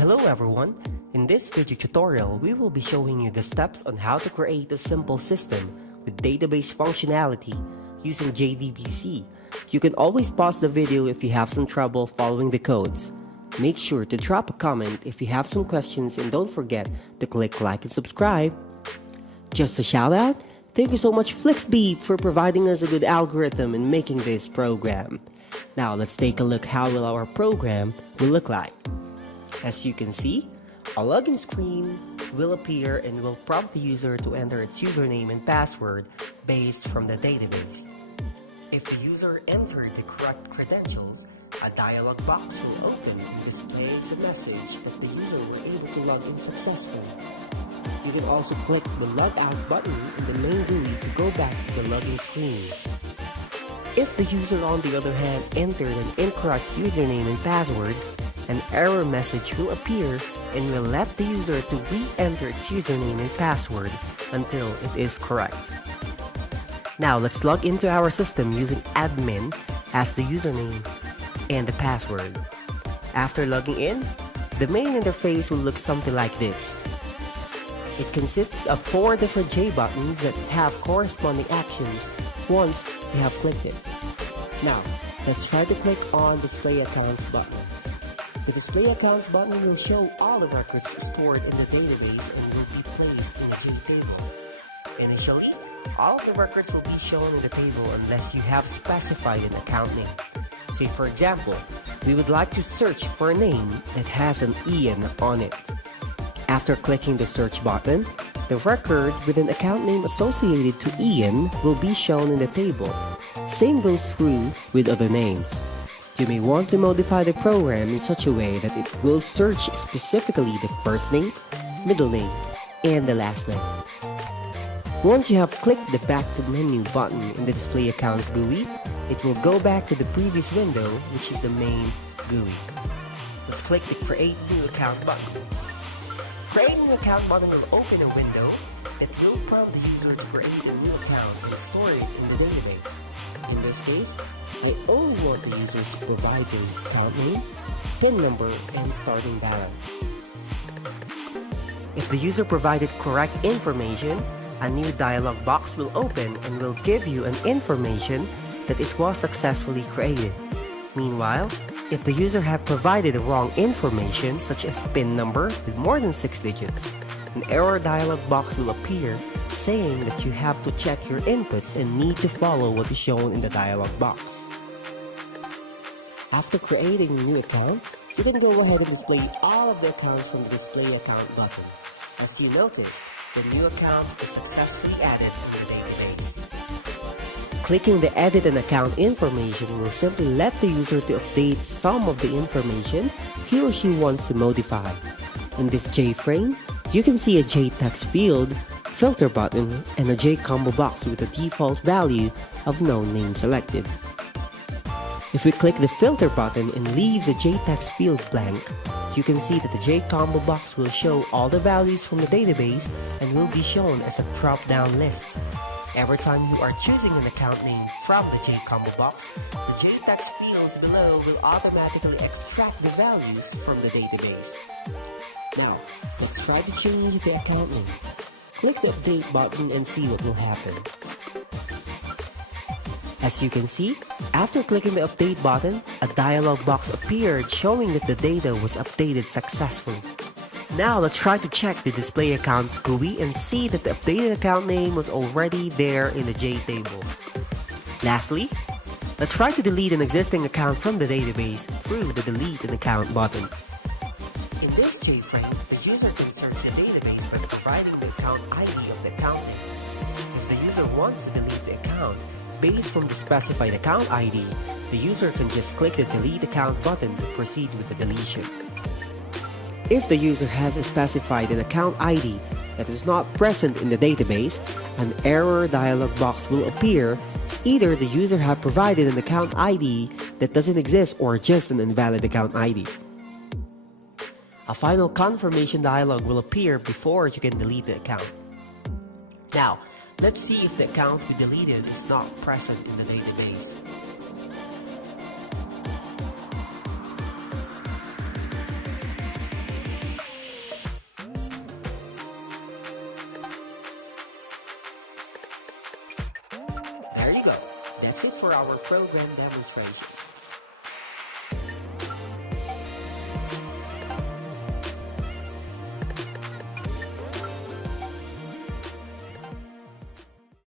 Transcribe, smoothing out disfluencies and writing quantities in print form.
Hello everyone! In this video tutorial, we will be showing you the steps on how to create a simple system with database functionality using JDBC. You can always pause the video if you have some trouble following the codes. Make sure to drop a comment if you have some questions and don't forget to click like and subscribe. Just a shout out, thank you so much FlixBeat for providing us a good algorithm in making this program. Now let's take a look how will our program will look like. As you can see, a login screen will appear and will prompt the user to enter its username and password based from the database. If the user entered the correct credentials, a dialog box will open and display the message that the user were able to log in successfully. You can also click the logout button in the main GUI to go back to the login screen. If the user on the other hand entered an incorrect username and password, an error message will appear and will let the user to re-enter its username and password until it is correct. Now let's log into our system using admin as the username and the password. After logging in, the main interface will look something like this. It consists of 4 different J buttons that have corresponding actions once you have clicked it. Now, let's try to click on Display Accounts button. The Display Accounts button will show all the records stored in the database and will be placed in a J table. Initially, all of the records will be shown in the table unless you have specified an account name. Say for example, we would like to search for a name that has an Ian on it. After clicking the search button, the record with an account name associated to Ian will be shown in the table. Same goes through with other names. You may want to modify the program in such a way that it will search specifically the first name, middle name, and the last name. Once you have clicked the Back to Menu button in the Display Accounts GUI, it will go back to the previous window, which is the main GUI. Let's click the Create New Account button. Create New Account button will open a window that will prompt the user to create a new account and store it in the database. In this case, I only want the users to provide their account name, PIN number, and starting balance. If the user provided correct information, a new dialog box will open and will give you an information that it was successfully created. Meanwhile, if the user had provided the wrong information such as PIN number with more than 6 digits, an error dialog box will appear saying that you have to check your inputs and need to follow what is shown in the dialog box. After creating a new account, you can go ahead and display all of the accounts from the Display Account button. As you noticed, the new account is successfully added to the database. Clicking the Edit an Account information will simply let the user to update some of the information he or she wants to modify. In this JFrame, you can see a JText field, filter button, and a JCombo box with a default value of no name selected. If we click the filter button and leaves a JText field blank, you can see that the JCombo box will show all the values from the database and will be shown as a drop-down list. Every time you are choosing an account name from the JCombo box, the JText fields below will automatically extract the values from the database. Now, let's try to change the account name. Click the Update button and see what will happen. As you can see, after clicking the Update button, a dialog box appeared showing that the data was updated successfully. Now let's try to check the Display Accounts GUI and see that the updated account name was already there in the J table. Lastly, let's try to delete an existing account from the database through the Delete an Account button. In this JFrame, the user can search the database by providing the account ID of the account name. If the user wants to delete the account based from the specified account ID, the user can just click the Delete Account button to proceed with the deletion. If the user has specified an account ID that is not present in the database, an error dialog box will appear. Either the user had provided an account ID that doesn't exist or just an invalid account ID. A final confirmation dialog will appear before you can delete the account. Now, let's see if the account we deleted is not present in the database. there you go. That's it for our program demonstration.